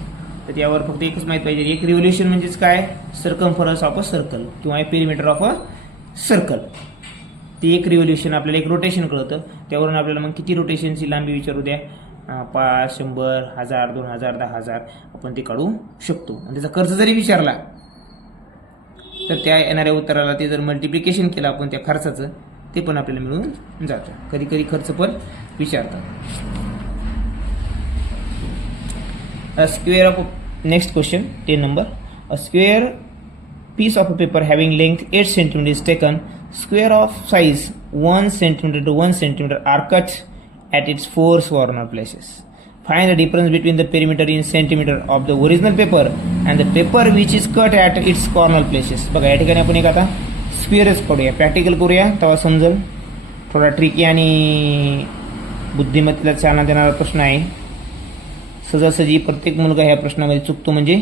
तर त्यावर फक्त एकच माहीत पाहिजे, एक रिव्होल्युशन म्हणजेच काय सर्कम्फरन्स ऑफ अ सर्कल किंवा पेरिमीटर ऑफ अ सर्कल. ते एक रिव्होल्युशन आपल्याला एक रोटेशन कळतं. त्यावरून आपल्याला मग किती रोटेशनची लांबी विचारू द्या 5 100 1000 2000 10000 आपण ते काढू शकतो. आणि त्याचा खर्च जरी विचारला तर त्या येणाऱ्या उत्तराला ते जर मल्टिप्लिकेशन केलं आपण त्या खर्चाचं, ते पण आपल्याला मिळून जातं. कधी कधी खर्च पण विचारतात. A square of next question 10 number. A square piece of paper having length 8 cm is taken. Square of size 1 cm to 1 cm are cut at its 4 corner places. Find the difference between the perimeter in centimeter of the original paper and the paper which is cut at its corner places. बघा या ठिकाणी आपण एक आता स्क्वेअरच करूया, practical करूया, तेव्हा समजेल. थोडा ट्रिकी आणि बुद्धिमत्तेला चालना देणारा प्रश्न आहे. सहजासहजी प्रत्येक मुलगा ह्या प्रश्नामध्ये चुकतो म्हणजे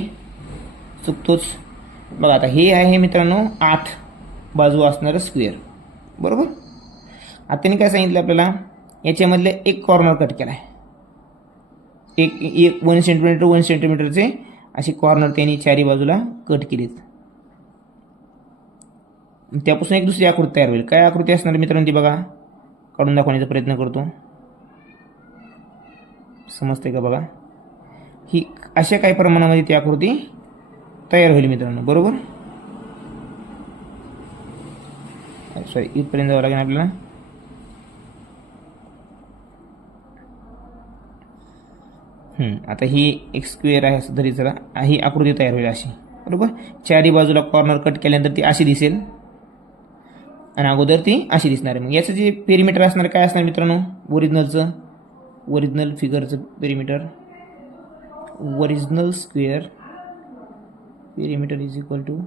चुकतोच. बघा आता हे आहे मित्रांनो 8 बाजू असणारं स्क्वेअर बरोबर. आता त्यांनी काय सांगितलं आपल्याला, याच्यामधले एक कॉर्नर कट केला आहे. एक 1 सेंटीमीटर 1 सेंटीमीटरचे असे कॉर्नर त्यांनी चारी बाजूला कट केलेत. त्यापासून एक दुसरी आकृती तयार होईल. काय आकृती असणार मित्रांनो ती बघा, काढून दाखवण्याचा प्रयत्न करतो. समजते का बघा, ही अशा काही प्रमाणामध्ये ती आकृती तयार होईल मित्रांनो, बरोबर. सॉरी, इथपर्यंत जावं लागेल आपल्याला. आता ही एक स्क्वेअर आहे असं तरी चला, ही आकृती तयार होईल अशी, बरोबर. चारी बाजूला कॉर्नर कट केल्यानंतर ती अशी दिसेल आणि अगोदर ती अशी दिसणार आहे. मग याचं जे पेरिमीटर असणार काय असणार मित्रांनो, ओरिजिनल फिगरचं perimeter, original square perimeter is equal to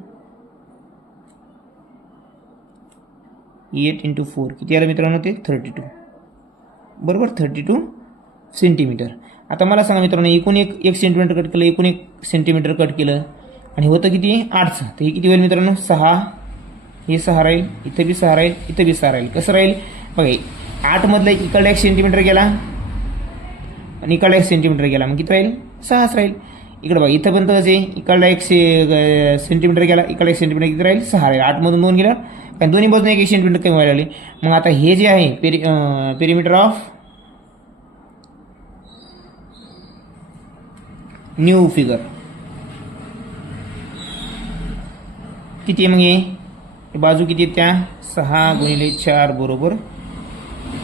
8 × 4 किती आलं मित्रांनो, ते 32, बरोबर. 32 सेंटीमीटर. आता मला सांगा मित्रांनो, एकूण एक सेंटीमीटर कट केलं, एकूण 1 सेंटीमीटर कट केलं आणि होतं किती 8चं, तर हे किती होईल मित्रांनो 6. हे 6 राहील, इथं बी 6 राहील, इथं बी 6 राहील. कसं राहील बघा, 8 मधलं इकडला 1 सेंटीमीटर गेला आणि इकडला 1 सेंटीमीटर गेला, मग किती राहील 6च राहील. इकडे बघा, इथं पण तसंच आहे, इकडला 1 सेंटीमीटर गेला, इकडला 1 सेंटीमीटर किती राहील 6 राहील. 8 मधून 2 गेला, कारण दोन्ही बाजूने 1 सेंटीमीटर कमी व्हायला लागले. मग आता हे जे आहे पेरिमीटर ऑफ न्यू फिगर किती आहे, मग हे बाजू किती आहेत त्या 6 × 4 बरोबर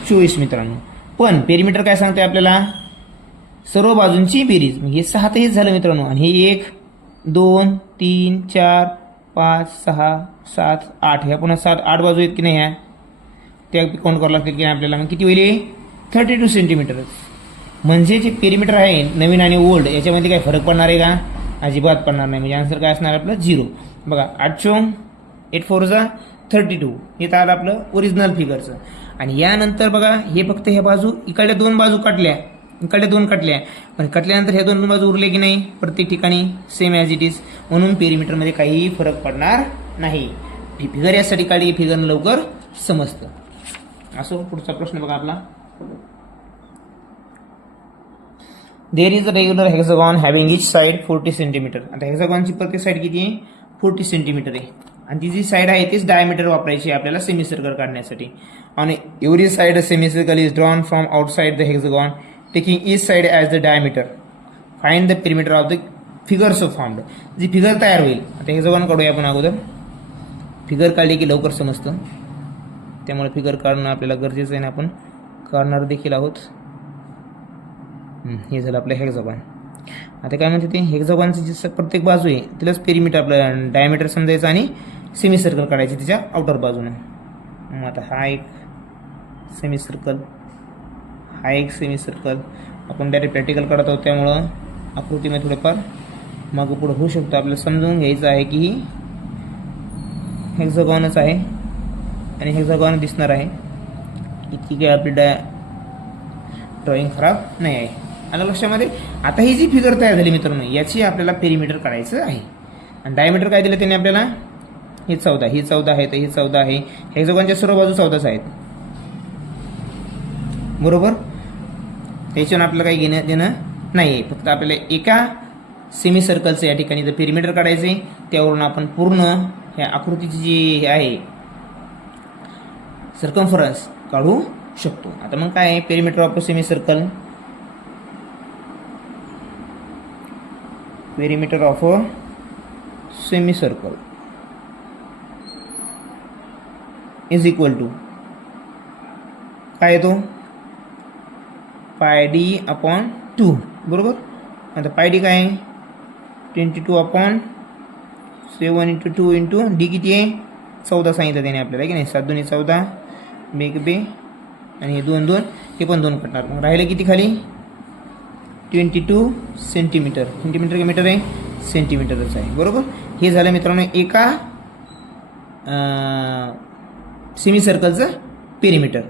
24 मित्रांनो. पण पेरिमीटर काय सांगते आपल्याला, सर्व बाजूंची बेरीज. मग हे 6 तर हेच झालं मित्रांनो, आणि हे 1 2 3 4 5 6 7 8, ह्या पुन्हा 7 8 बाजू आहेत की नाही, ह्या त्या काउंट करावं लागतील की नाही आपल्याला. मग किती होईल 32 सेंटीमीटर. म्हणजे जे पेरिमीटर आहे नवीन आणि ओल्ड याच्यामध्ये काय फरक पडणार आहे का, अजिबात पडणार नाही. म्हणजे आन्सर काय असणार आपलं 0. बघा 8 4 32 हे तर आलं आपलं ओरिजिनल फिगरचं. आणि यानंतर बघा, हे फक्त ह्या बाजू इकडल्या 2 बाजू काटल्या, इकडल्या 2 काटल्या, पण काटल्यानंतर ह्या 2 बाजू उरले की नाही प्रत्येक ठिकाणी सेम ॲज इट इज. म्हणून पेरिमीटरमध्ये काहीही फरक पडणार नाही. फिगर यासाठी काढली, फिगर लवकर समजतं. असो, पुढचा प्रश्न बघा आपला. There is a regular hexagon having each side 40 centimetre. आता हेक्सागॉनची प्रत्येक साईड किती आहे 40 सेंटीमीटर आहे, आणि ती जी साईड आहे तीच डायमीटर वापरायची आपल्याला सेमीसर्कल काढण्यासाठी. आणि every side semicircle is drawn from outside the hexagon taking each side as the diameter. Find the perimeter of the figures of formed. जी फिगर तयार होईल, आता हेक्सागॉन काढूया आपण अगोदर. फिगर काढली की लवकर समजतं, त्यामुळे फिगर काढणं आपल्याला गरजेचं आहे, आणि आपण काढणार देखील आहोत. हे झालं आपलं हेक्सागॉन. आता काय म्हणते ते, हेक्सागॉनची जी प्रत्येक बाजू आहे तिलाच पेरिमीटर आपलं डायमीटर समजायचं आणि सेमीसर्कल काढायची तिच्या आउटर बाजूनं. मग आता हा एक सेमीसर्कल, हा एक सेमीसर्कल. आपण डायरेक्ट प्रॅक्टिकल काढत आहोत, त्यामुळं आकृतीमध्ये थोडंफार मागं पुढं होऊ शकतो. आपल्याला समजून घ्यायचं आहे की ही हेक्सागॉनच आहे आणि हेक्सागॉन दिसणार आहे. इतकी काय आपली ड्रॉइंग खराब नाही आहे. आलं लक्षामध्ये. आता ही जी फिगर तयार झाली मित्रांनो, याची आपल्याला पेरिमीटर काढायचं आहे. आणि डायमीटर काय दिलं त्याने आपल्याला, हे 14, ही 14 आहे, तर ही 14 आहे. हेक्सागॉनच्या सर्व बाजू 14च आहेत, बरोबर. त्याच्यानं आपल्याला काही घेणं देणं नाही आहे. फक्त आपल्याला एका सेमी सर्कलचं या ठिकाणी जर पेरिमीटर काढायचं आहे, त्यावरून आपण पूर्ण ह्या आकृतीची जी आहे सर्कम्फरन्स काढू शकतो. आता मग काय आहे perimeter of semi circle, perimeter of a semi circle is equal to काय येतो πd/2, बरोबर. आता πd काय आहे 22/7 × 2 × d किती आहे 14 सांगितलं त्याने आपल्याला की नाही. 7 2 14 बेग बे, आणि हे 2 2 हे पण 2 कटणार. मग राहिलं किती खाली 22 सेंटीमीटर. सेंटीमीटर का मीटर आहे सेंटीमीटरच आहे, बरोबर. हे झालं मित्रांनो एका सेमी सर्कलचं perimeter,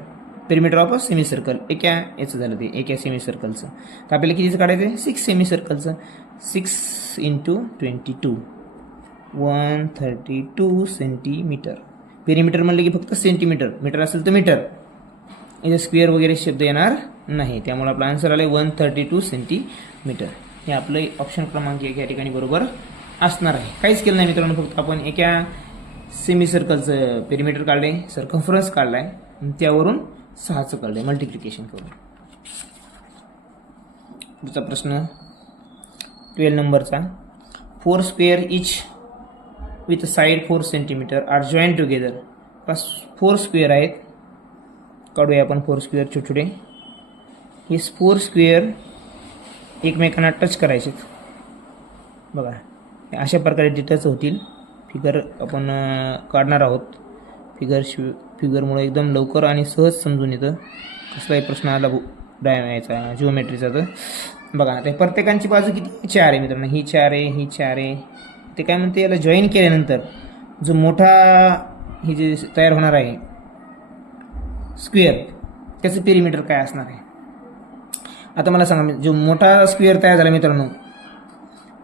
perimeter of a semi circle. एका याचं झालं ते एका सेमी सर्कलचं. तर आपल्याला कितीचं काढायचं आहे 6 सेमी सर्कलचं. 6 × 22 132 सेंटीमीटर. पेरिमीटर म्हणलं की फक्त सेंटीमीटर, मीटर असेल तर मीटर, इथे स्क्वेअर वगैरे शब्द येणार नाही. त्यामुळे आपला आन्सर आला 132 सेंटीमीटर. हे आपलं ऑप्शन क्रमांक 1 या ठिकाणी बरोबर असणार आहे. काहीच केलं नाही मित्रांनो, फक्त आपण एका सेमी सर्कलचं पेरिमीटर काढले, सर्कम्फरन्स काढलाय, त्यावरून 6चं काढलंय मल्टिप्लिकेशन करून. पुढचा प्रश्न 12 नंबरचा. 4 square each with side 4 centimetre are join together. 4 square आहेत, काढूया आपण 4 स्क्वेअर छोटे. हे 4 स्क्वेअर एकमेकांना टच करायचे. बघा अशा प्रकारे ते टच होतील. फिगर आपण काढणार आहोत. फिगरमुळे एकदम लवकर आणि सहज समजून येतं. कसलाही प्रश्न आला याचा जिओमेट्रीचा तर बघा ते प्रत्येकांची बाजू किती 4 आहे मित्रांनो. ही 4 आहे, ही 4 आहे. ते काय म्हणते, याला जॉईन केल्यानंतर जो मोठा हे जे तयार होणार आहे स्क्वेअर, त्याचं पेरिमीटर काय असणार आहे. आता मला सांगा, जो मोठा स्क्वेअर तयार झाला मित्रांनो,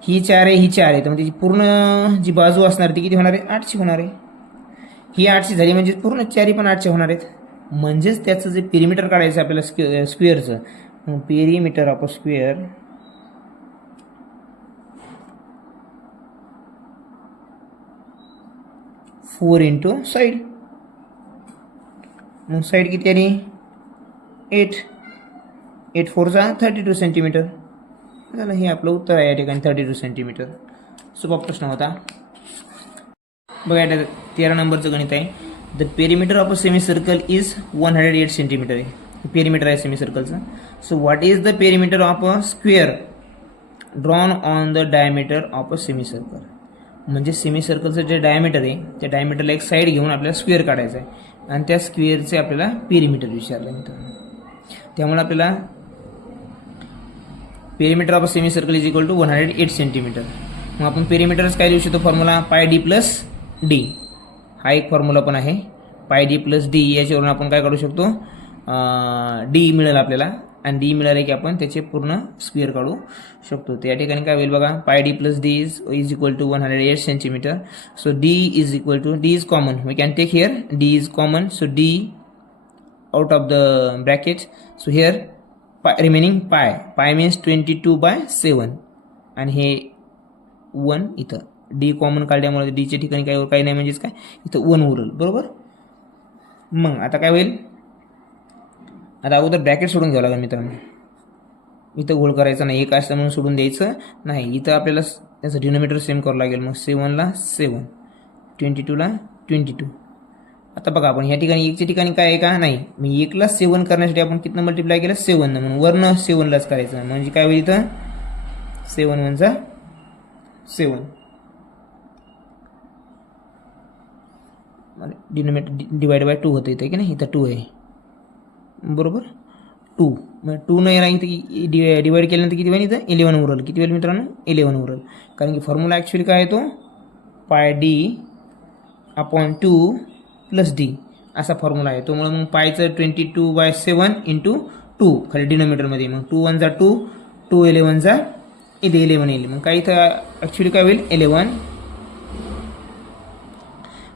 ही 4 आहे, ही 4 आहे, तर मग त्याची पूर्ण जी बाजू असणार ती किती होणार आहे, 8ची होणार आहे. ही 8ची झाली म्हणजे पूर्ण 4 पण 8चे होणार आहेत. म्हणजेच त्याचं जे पेरिमीटर काढायचं आपल्याला स्क्वेअरचं, मग perimeter of a square four into side. मग साईड किती आली 8. 8 4 32 सेंटीमीटर झालं. हे आपलं उत्तर आहे या ठिकाणी 32 सेंटीमीटर. सोपा प्रश्न होता. बघा 13 नंबरचं गणित आहे. The perimeter of a semi circle is 108 centimetre आहे. पेरिमीटर आहे सेमी सर्कलचं. So what is the perimeter of a square drawn on the diameter of a semi circle. म्हणजे सेमी सर्कलचं जे डायमीटर आहे त्या डायमीटरला एक साईड घेऊन आपल्याला स्क्वेअर काढायचा आहे आणि त्या स्क्वेअरचे आपल्याला पेरिमीटर विचारलं आहे मित्रांनो. त्यामुळे आपल्याला perimeter of a semi circle is equal to 108 centimetre. मग आपण पेरिमीटरच काय लिहू शकतो, फॉर्म्युला पाय डी प्लस डी. हा एक फॉर्म्युला पण आहे, पाय डी प्लस डी. याच्यावरून आपण काय काढू शकतो, डी मिळेल आपल्याला आणि डी मिळाले की आपण त्याचे पूर्ण स्क्वेअर काढू शकतो. तर या ठिकाणी काय होईल बघा, pi D plus D is equal to 108 centimetre. So D is equal to, D is common, we can take here D is common. So D out of the bracket. So here remaining pi means 22/7 आणि हे 1 इथं. D common काढल्यामुळे डीच्या ठिकाणी काही नाही, म्हणजेच काय इथं 1 उरल. बरोबर. मग आता काय होईल, आता अगोदर ब्रॅकेट सोडून घ्यावं लागेल मित्रांनो. इथं गोल करायचा नाही, एक असं म्हणून सोडून द्यायचं नाही. इथं आपल्याला त्याचं डिनोमिनेटर सेम करावं लागेल. मग 7ला 7, 22ला 22. आता बघा आपण ह्या ठिकाणी 1च्या ठिकाणी काय आहे का नाही, मी 1ला 7 करण्यासाठी आपण किती मल्टिप्लाय केलं 7 म्हणून वरनं 7लाच करायचं. म्हणजे काय होईल इथं 7 1 जा 7. डिनोमिनेटर डिवाइड बाय 2 होतं इथे की नाही, इथं 2 आहे. बरोबर 2. मग 2 नाही राहील डिवाइड केल्यानंतर किती होईल इथं 11 उरल. किती होईल मित्रांनो 11 उरल. कारण की फॉर्म्युला ॲक्च्युली काय आहे तो पाय डी अपॉन 2 प्लस डी असा फॉर्म्युला आहे. तो मग पायचं 22/7 इंटू 2 खाली डिनोमिनेटरमध्ये. मग 2 1 जा 2, 2 11 जा 11 येईल. मग काय इथं ॲक्च्युली काय होईल 11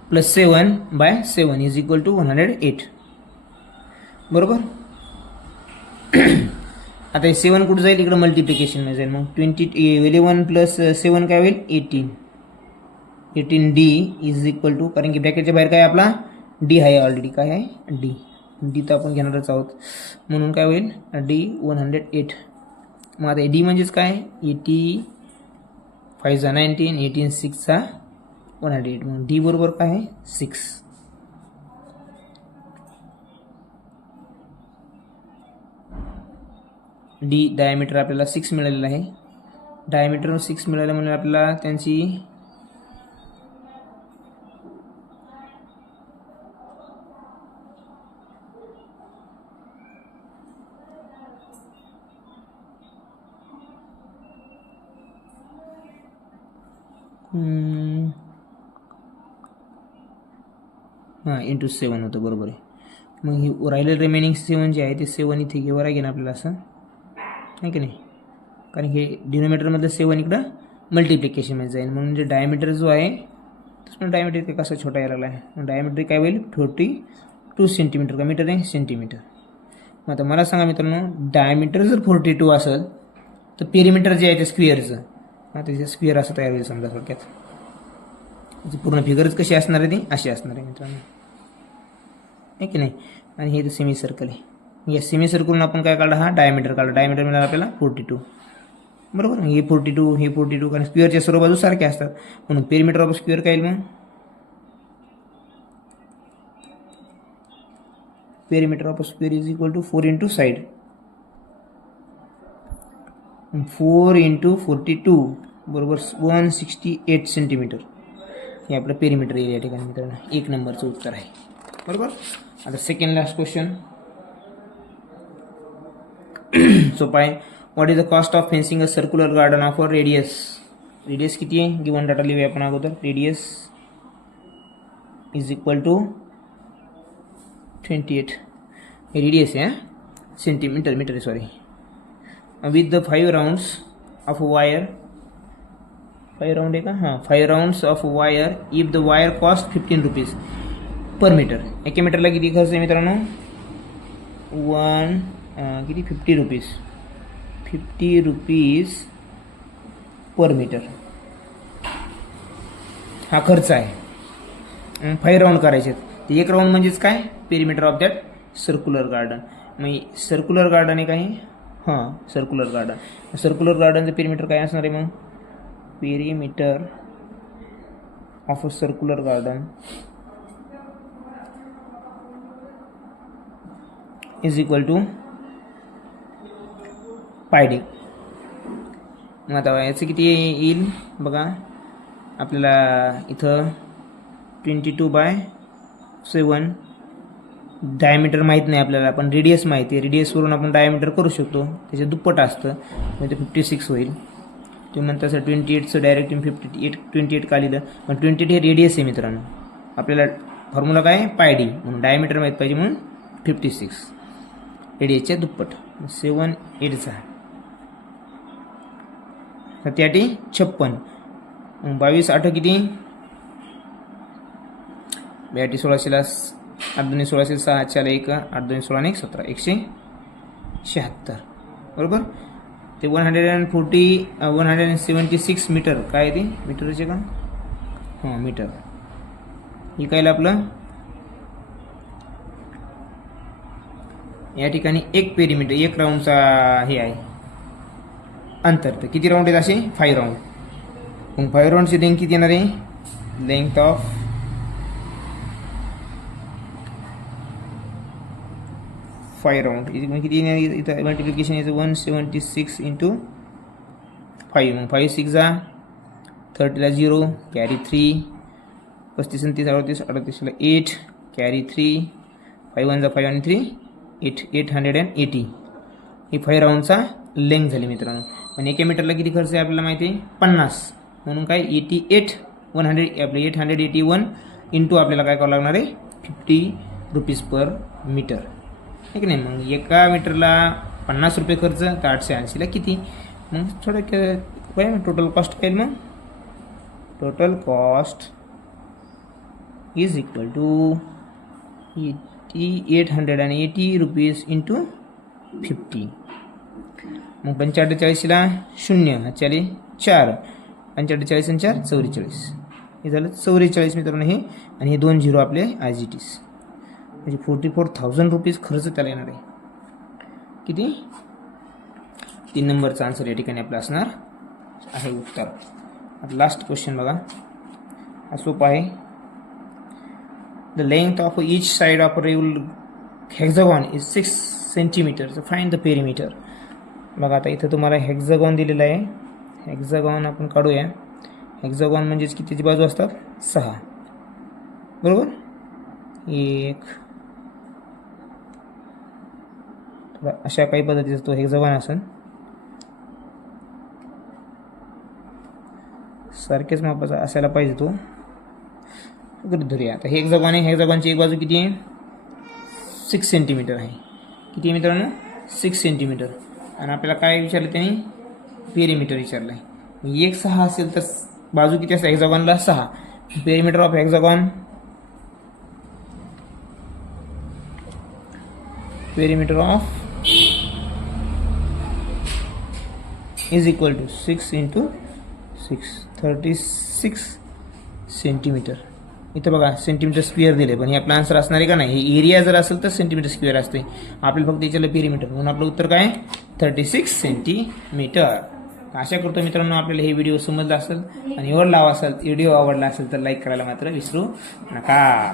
प्लस 7/7 इज इक्वल टू 108. बरोबर. आता हे 7 कुठं जाईल, इकडं मल्टिप्लिकेशनमध्ये जाईल. मग 11 प्लस 7 काय होईल 18. 18 डी इज इक्वल टू, कारण की ब्रॅकेटच्या बाहेर काय आपला डी आहे ऑलरेडी. काय आहे डी. डी तर आपण घेणारच आहोत, म्हणून काय होईल डी 108. मग आता डी म्हणजेच काय 80 5 जा 19, 18 6 जा 108. मग डी बरोबर काय आहे 6. डी डायमीटर आपल्याला 6 मिळालेलं आहे. डायमीटर 6 मिळालं म्हणून आपल्याला त्यांची इंटू 7 होतं. बरोबर आहे. मग ही राहिलेलं रिमेनिंग 7 जे आहे ते 7 इथे घेवर आहे ना आपल्याला, असं आहे की नाही, कारण हे डिनोमिनेटरमधलं 7 इकडं मल्टिप्लिकेशनमध्ये जाईल. म्हणून जे डायमीटर जो आहे तसं डायमीटर कसा छोटा यायला लागला आहे. डायमीटर काय होईल 42 सेंटीमीटर. का मीटर आहे सेंटीमीटर. मग आता मला सांगा मित्रांनो, डायमीटर जर 42 असेल तर पेरिमीटर जे आहे ते स्क्वेअरचं, आता ते स्क्वेअर असं तयार होईल समजा. थोडक्यात पूर्ण फिगरच कशी असणार आहे ती अशी असणार आहे मित्रांनो, आहे की नाही. आणि हे तर सेमी सर्कल आहे. या सेमी सर्कलून आपण काय काढला, हा डायमीटर काढला. डायमीटर मिळाला आपल्याला 42. बरोबर. हे 42 हे 42 कारण स्क्वेअरच्या सर्व बाजू सारख्या असतात म्हणून पेरिमीटर ऑफ स्क्वेअर काय येईल मग, perimeter of square is equal to 4 into side. 4 into 42 बरोबर 168 सेंटीमीटर. हे आपलं पेरिमीटर एरिया या ठिकाणी मित्रांनो 1 नंबरचं उत्तर आहे. बरोबर. आता सेकंड लास्ट क्वेश्चन सोपा आहे. What is the cost of fencing a circular garden of a radius. Radius किती आहे गिवन डाटा लिहूया आपण अगोदर. Radius is equal to 28. हे रेडियस आहे centimetre metre sorry. With the 5 rounds of wire, 5 round आहे का, हां 5 rounds of wire if the wire cost 15 rupees per metre. एका मीटरला किती खर्च आहे मित्रांनो, किती 50 रुपीज, 50 रुपीज पर मीटर हा खर्च आहे. 5 राऊंड करायचे. एक राऊंड म्हणजेच काय, perimeter of that circular garden. मग सर्क्युलर गार्डन आहे काय, हां सर्क्युलर गार्डन. सर्क्युलर गार्डनचं पेरिमीटर काय असणार आहे मग, perimeter of a circular garden is equal to pi d. मग आता याचं किती येईल बघा आपल्याला इथं 22/7. डायमीटर माहीत नाही आपल्याला पण रेडियस माहिती आहे. रेडियसवरून आपण डायमीटर करू शकतो, त्याचे दुप्पट असतं म्हणजे 56 होईल. तुम्ही म्हणता सर 28चं डायरेक्ट 28 का लिहिलं, पण 28 हे रेडियस आहे मित्रांनो. आपल्याला फॉर्म्युला काय पायडी म्हणून डायमीटर माहीत पाहिजे म्हणून 56 रेडियसच्या दुप्पट. 7 8चा 7 56. 22 8 किती, 82 16ला 8 2 16 6 4 1 8 2 16 1 17 176 बरोबर. ते 176 मीटर काय ते मीटरचे का, हां मीटर. हे काय आपलं या ठिकाणी एक पेरिमीटर 1 राऊंडचा हे आहे अंतर. तर किती राऊंड आहेत असे 5 राऊंड. मग 5 राऊंडची लेंथ किती येणार आहे, लेंथ ऑफ 5 राऊंड इज किती येणार इथं मल्टिप्लिकेशन याचं 176 इंटू 5. मग 5 6 30ला 0 कॅरी 3 35 37 38 38ला 8 कॅरी 3 5 1 5 आणि 3 880. ही 5 राऊंडचा लेंथ झाली मित्रांनो. पण एका मीटरला किती खर्च आहे आपल्याला माहिती आहे 50 म्हणून काय 88 100 आपले 881 इंटू आपल्याला काय करावं लागणार आहे 50 रुपीज पर मीटर ठीक नाही. मग एका मीटरला 50 रुपये खर्च तर 880ला किती, मग थोडं काय टोटल कॉस्ट काय, मग total cost is equal to 880 rupees into 50. मग 45ला 0 चाले 4 45 आणि 4 44 हे झालं 44 मित्रांनो हे. आणि हे 2 झिरो आपले ॲज इट इज म्हणजे 44,000 रुपीज खर्च त्याला येणार आहे. किती 3 नंबरचा आन्सर या ठिकाणी आपला असणार आहे उत्तर. आता लास्ट क्वेश्चन बघा हा सोपा आहे. The length of each side of a hexagon is 6 centimeters. So find the perimeter. बघा आता इथं तुम्हाला हेक्झागॉन दिलेला आहे. हेक्झागॉन आपण काढूया. हेक्झागॉन म्हणजेच कितीची बाजू असतात 6 बरोबर. 1 अशा काही पद्धतीचा तो हेक्झागॉन असेल. सारखेच मापाचा असायला पाहिजे तो. धरूया आता हे हेक्झागॉन आहे. हेक्झागॉनची एक बाजू किती आहे 6 सेंटीमीटर आहे. किती मित्रांनो 6 सेंटीमीटर. आणि आपल्याला काय विचारलं त्यांनी पेरिमीटर विचारलं आहे. एक 6 असेल तर बाजू किती असते हेक्झागॉनला 6. Perimeter of hexagon perimeter of is equal to 6 into 6 36 centimetre इथं बघा सेंटीमीटर स्क्वेअर दिले, पण हे आपलं आन्सर असणार आहे का नाही. हे एरिया जर असेल तर सेंटीमीटर स्क्वेअर असते, आपल्याला फक्त याच्याला पेरीमीटर, म्हणून आपलं उत्तर काय 36 सेंटीमीटर. आशा करतो मित्रांनो आपल्याला हे व्हिडिओ समजला असेल आणि व्हिडिओ आवडला असेल तर लाईक करायला मात्र विसरू नका.